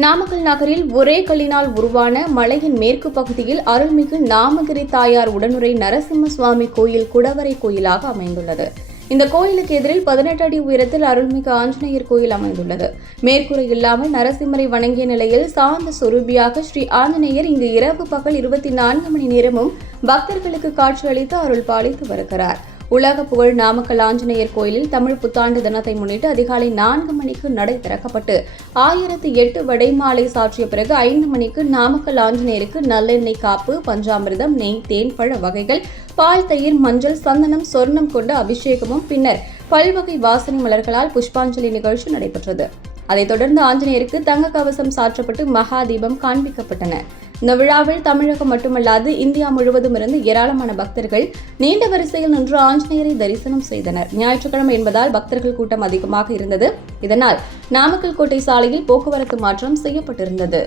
நாமக்கல் நகரில் ஒரே கல்லினால் உருவான மலையின் மேற்கு பகுதியில் அருள்மிகு நாமகிரி தாயார் உடனுரை நரசிம்ம சுவாமி கோயில் குடவரை கோயிலாக அமைந்துள்ளது. இந்த கோயிலுக்கு எதிரில் 18 அடி உயரத்தில் அருள்மிகு ஆஞ்சநேயர் கோயில் அமைந்துள்ளது. மேற்கூரை இல்லாமல் நரசிம்மரை வணங்கிய நிலையில் சாந்த சொரூபியாக ஸ்ரீ ஆஞ்சநேயர் இங்கு இரவு பகல் 24 மணி நேரமும் பக்தர்களுக்கு காட்சியளித்து அருள் பாலித்து வருகிறார். உலக புகழ் நாமக்கல் ஆஞ்சநேயர் கோயிலில் தமிழ் புத்தாண்டு தினத்தை முன்னிட்டு அதிகாலை 4 மணிக்கு நடை திறக்கப்பட்டு 1008 வடைமாலை சாற்றிய பிறகு 5 மணிக்கு நாமக்கல் ஆஞ்சநேயருக்கு நல்லெண்ணெய் காப்பு, பஞ்சாமிர்தம், நெய், தேன், பழ வகைகள், பால், தயிர், மஞ்சள், சந்தனம், சொர்ணம் கொண்டு அபிஷேகமும் பின்னர் பல்வகை வாசனை மலர்களால் புஷ்பாஞ்சலி நிகழ்ச்சி நடைபெற்றது. அதைத் தொடர்ந்து ஆஞ்சநேயருக்கு தங்க கவசம் சாற்றப்பட்டு மகா தீபம் காண்பிக்கப்பட்டன. இந்த விழாவில் தமிழகம் மட்டுமல்லாது இந்தியா முழுவதும் இருந்து ஏராளமான பக்தர்கள் நீண்ட வரிசையில் நின்று ஆஞ்சநேயரை தரிசனம் செய்தனர். ஞாயிற்றுக்கிழமை என்பதால் பக்தர்கள் கூட்டம் அதிகமாக இருந்தது. இதனால் நாமக்கல் கோட்டை சாலையில் போக்குவரத்து மாற்றம் செய்யப்பட்டிருந்தது.